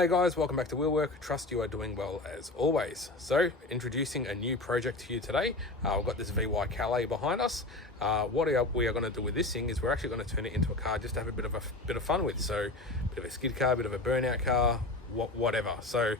G'day guys, welcome back to Wheelwork. Trust you are doing well as always. So, introducing a new project to you today. We've got this VY Calais behind us. What we are going to do with this thing is we're actually going to turn it into a car just to have a bit of fun with. So, a bit of a skid car, a bit of a burnout car, whatever. So,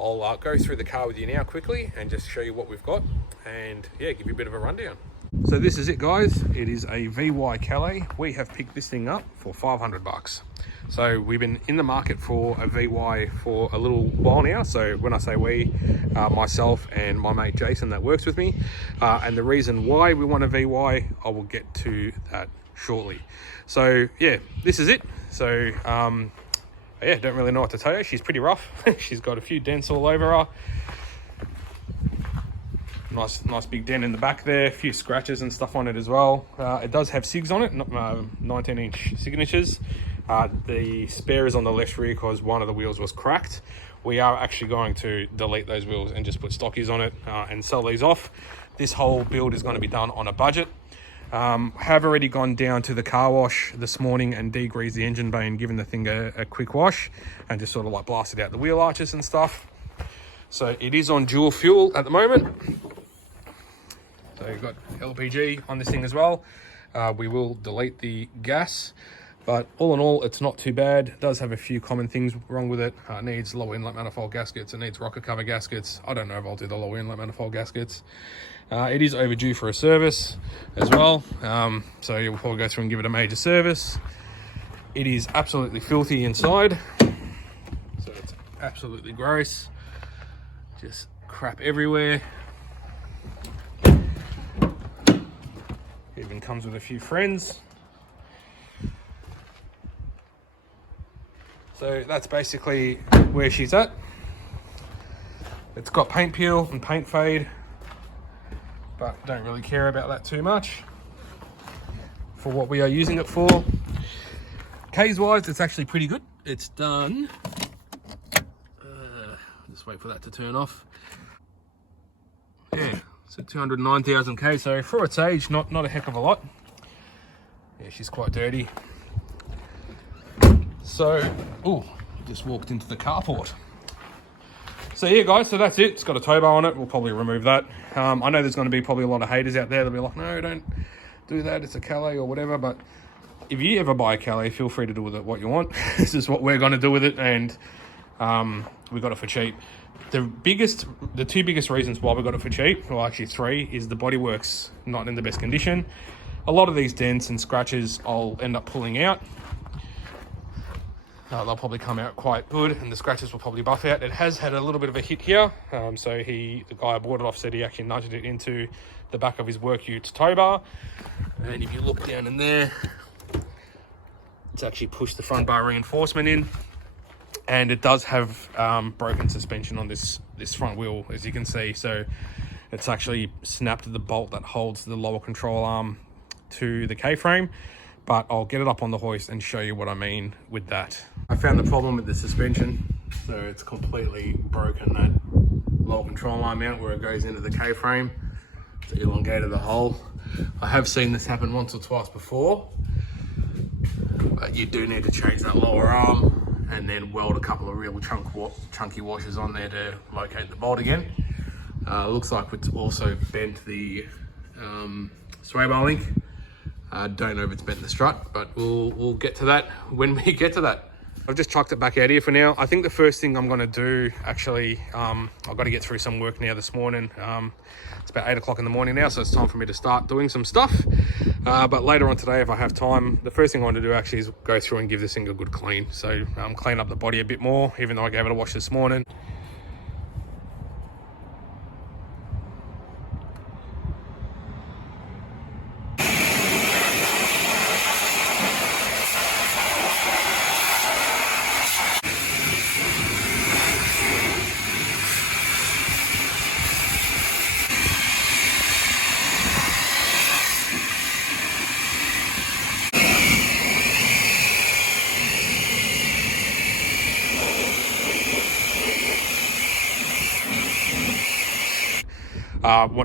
I'll go through the car with you now quickly and just show you what we've got and yeah, give you a bit of a rundown. So this is it guys, it is a VY Calais. We have picked this thing up for 500 bucks. So we've been in the market for a VY for a little while now. So when I say we, myself and my mate Jason that works with me. And the reason why we want a VY, I will get to that shortly. So yeah, this is it. So yeah, don't really know what to tell you. She's pretty rough. She's got a few dents all over her. Nice big dent in the back there, a few scratches and stuff on it as well. It does have SIGs on it, 19-inch signatures. The spare is on the left rear because one of the wheels was cracked. We are actually going to delete those wheels and just put stockies on it and sell these off. This whole build is going to be done on a budget. Have already gone down to the car wash this morning and degreased the engine bay and given the thing a quick wash and just sort of like blasted out the wheel arches and stuff. So it is on dual fuel at the moment. So you've got LPG on this thing as well. We will delete the gas, but all in all, it's not too bad. It does have a few common things wrong with it. It needs low inlet manifold gaskets. It needs rocker cover gaskets. I don't know if I'll do the low inlet manifold gaskets. It is overdue for a service as well. So you'll probably go through and give it a major service. It is absolutely filthy inside. So it's absolutely gross. Just crap everywhere. Even comes with a few friends. So that's basically where she's at. It's got paint peel and paint fade, but don't really care about that too much for what we are using it for. K's wise, it's actually pretty good. It's done. Just wait for that to turn off. Yeah. So 209,000 K, so for its age, not a heck of a lot. Yeah, she's quite dirty. So, just walked into the carport. So yeah guys, so that's it. It's got a tow bar on it. We'll probably remove that. I know there's going to be probably a lot of haters out there that'll be like, no, don't do that. It's a Calais or whatever. But if you ever buy a Calais, feel free to do with it what you want. This is what we're going to do with it, and we got it for cheap. The two biggest reasons why we got it for cheap, well actually three, is the bodywork's not in the best condition. A lot of these dents and scratches I'll end up pulling out. They'll probably come out quite good and the scratches will probably buff out. It has had a little bit of a hit here. So the guy I bought it off said he actually nudged it into the back of his work ute tow bar. And if you look down in there, it's actually pushed the front bar reinforcement in. And it does have broken suspension on this front wheel, as you can see. So it's actually snapped the bolt that holds the lower control arm to the K-frame. But I'll get it up on the hoist and show you what I mean with that. I found the problem with the suspension. So it's completely broken that lower control arm out where it goes into the K-frame. It's elongated the hole. I have seen this happen once or twice before. But you do need to change that lower arm and then weld a couple of real chunky washers on there to locate the bolt again. Looks like it's also bent the sway bar link. Don't know if it's bent the strut, but we'll get to that when we get to that. I've just chucked it back out here for now. I think the first thing I'm going to do, actually, I've got to get through some work now this morning. It's about 8 o'clock in the morning now, so it's time for me to start doing some stuff. But later on today, if I have time, the first thing I want to do actually is go through and give this thing a good clean. So clean up the body a bit more, even though I gave it a wash this morning.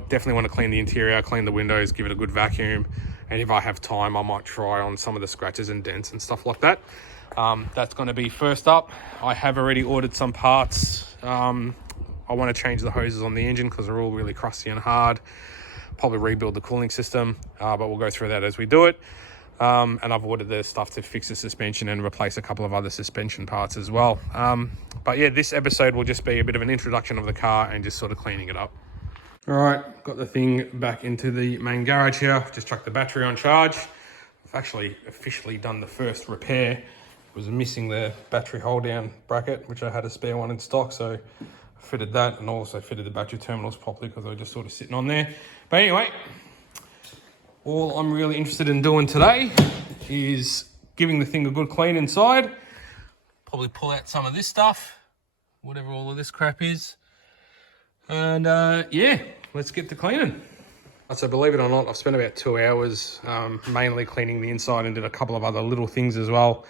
Definitely want to clean the interior, clean the windows, give it a good vacuum, and if I have time I might try on some of the scratches and dents and stuff like that. That's going to be first up. I have already ordered some parts. I want to change the hoses on the engine because they're all really crusty and hard. Probably rebuild the cooling system, but we'll go through that as we do it. And I've ordered the stuff to fix the suspension and replace a couple of other suspension parts as well. But yeah, this episode will just be a bit of an introduction of the car and just sort of cleaning it up. All right, got the thing back into the main garage here. Just chucked the battery on charge. I've actually officially done the first repair. Was missing the battery hold down bracket, which I had a spare one in stock, so I fitted that and also fitted the battery terminals properly because they were just sort of sitting on there. But anyway, all I'm really interested in doing today is giving the thing a good clean inside. Probably pull out some of this stuff, whatever all of this crap is. And yeah, let's get to cleaning. So believe it or not, I've spent about 2 hours mainly cleaning the inside and did a couple of other little things as well.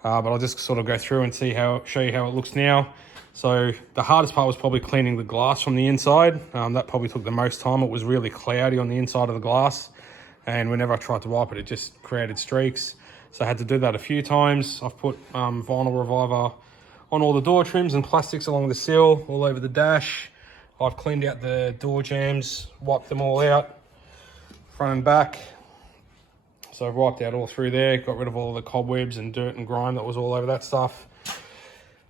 But I'll just sort of go through and show you how it looks now. So the hardest part was probably cleaning the glass from the inside. That probably took the most time. It was really cloudy on the inside of the glass. And whenever I tried to wipe it, it just created streaks. So I had to do that a few times. I've put vinyl reviver on all the door trims and plastics along the sill, all over the dash. I've cleaned out the door jambs, wiped them all out, front and back. So I've wiped out all through there, got rid of all the cobwebs and dirt and grime that was all over that stuff.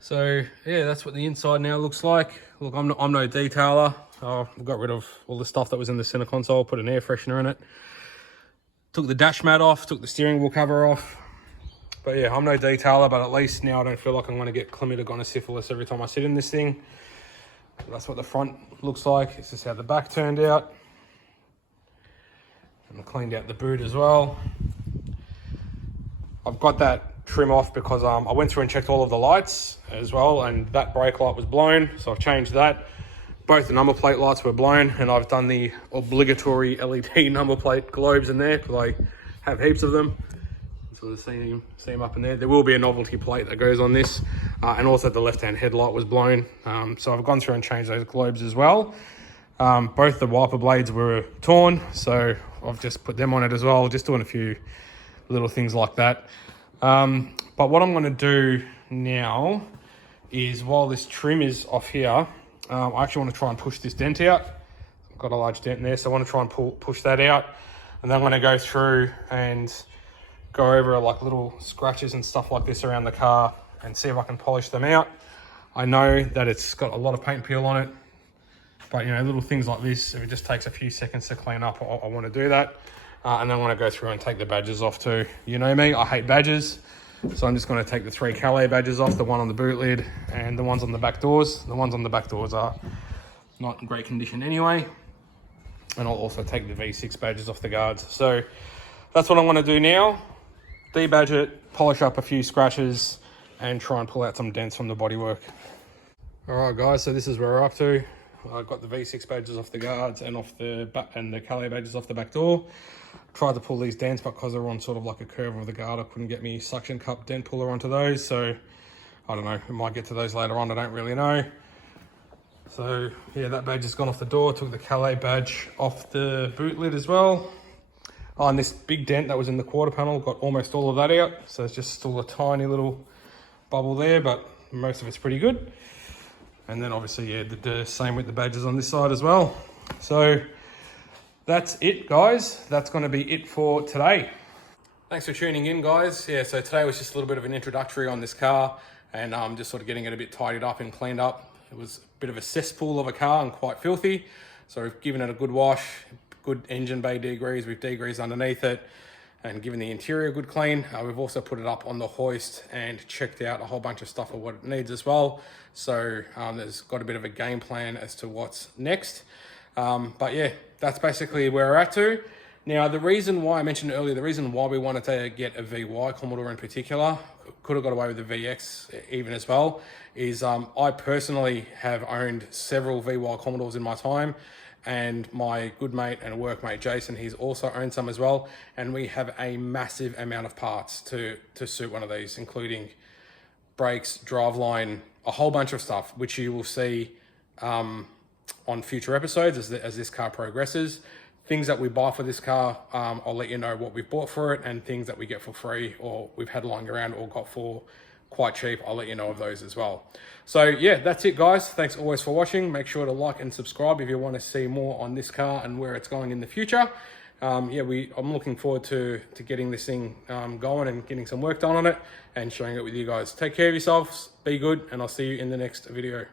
So yeah, that's what the inside now looks like. Look, I'm no detailer. I've got rid of all the stuff that was in the center console, put an air freshener in it. Took the dash mat off, took the steering wheel cover off. But yeah, I'm no detailer, but at least now I don't feel like I'm gonna get chlamydia gonosyphilis every time I sit in this thing. That's what the front looks like. This is how the back turned out. And I cleaned out the boot as well. I've got that trim off because I went through and checked all of the lights as well, and that brake light was blown, so I've changed that. Both the number plate lights were blown, and I've done the obligatory LED number plate globes in there because I have heaps of them. So see them up in there. There will be a novelty plate that goes on this, and also the left-hand headlight was blown. So I've gone through and changed those globes as well. Both the wiper blades were torn, so I've just put them on it as well, just doing a few little things like that. But what I'm going to do now is, while this trim is off here, I actually want to try and push this dent out. I've got a large dent in there, so I want to try and push that out. And then I'm going to go through and go over like little scratches and stuff like this around the car and see if I can polish them out. I know that it's got a lot of paint peel on it, but you know, little things like this, if it just takes a few seconds to clean up, I want to do that. And then I want to go through and take the badges off too. You know me, I hate badges. So I'm just going to take the 3 Calais badges off, the one on the boot lid and the ones on the back doors. The ones on the back doors are not in great condition anyway. And I'll also take the V6 badges off the guards. So that's what I'm going to do now. Debadge it, polish up a few scratches, and try and pull out some dents from the bodywork. All right, guys, so this is where we're up to. I got the V6 badges off the guards and the Calais badges off the back door. Tried to pull these dents, but because they're on sort of like a curve of the guard, I couldn't get me suction cup dent puller onto those. So I don't know, we might get to those later on, I don't really know. So yeah, that badge has gone off the door. Took the Calais badge off the boot lid as well. Oh, and this big dent that was in the quarter panel, got almost all of that out. So it's just still a tiny little bubble there, but most of it's pretty good. And then obviously, yeah, the same with the badges on this side as well. So that's it, guys. That's going to be it for today. Thanks for tuning in, guys. Yeah, so today was just a little bit of an introductory on this car, and just sort of getting it a bit tidied up and cleaned up. It was a bit of a cesspool of a car and quite filthy. So we've given it a good wash, good engine bay degrease. We've degreased underneath it and given the interior a good clean. We've also put it up on the hoist and checked out a whole bunch of stuff of what it needs as well. So there's got a bit of a game plan as to what's next. But yeah, that's basically where we're at to. Now, the reason why I mentioned earlier, the reason why we wanted to get a VY Commodore in particular, could have got away with the VX even as well, is I personally have owned several VY Commodores in my time, and my good mate and workmate Jason, he's also owned some as well, and we have a massive amount of parts to suit one of these, including brakes, driveline, a whole bunch of stuff, which you will see on future episodes as this car progresses. things that we buy for this car, I'll let you know what we've bought for it, and things that we get for free or we've had lying around or got for quite cheap, I'll let you know of those as well. So yeah, that's it guys. Thanks always for watching. Make sure to like and subscribe if you want to see more on this car and where it's going in the future. Yeah, I'm looking forward to getting this thing going and getting some work done on it and sharing it with you guys. Take care of yourselves, be good, and I'll see you in the next video.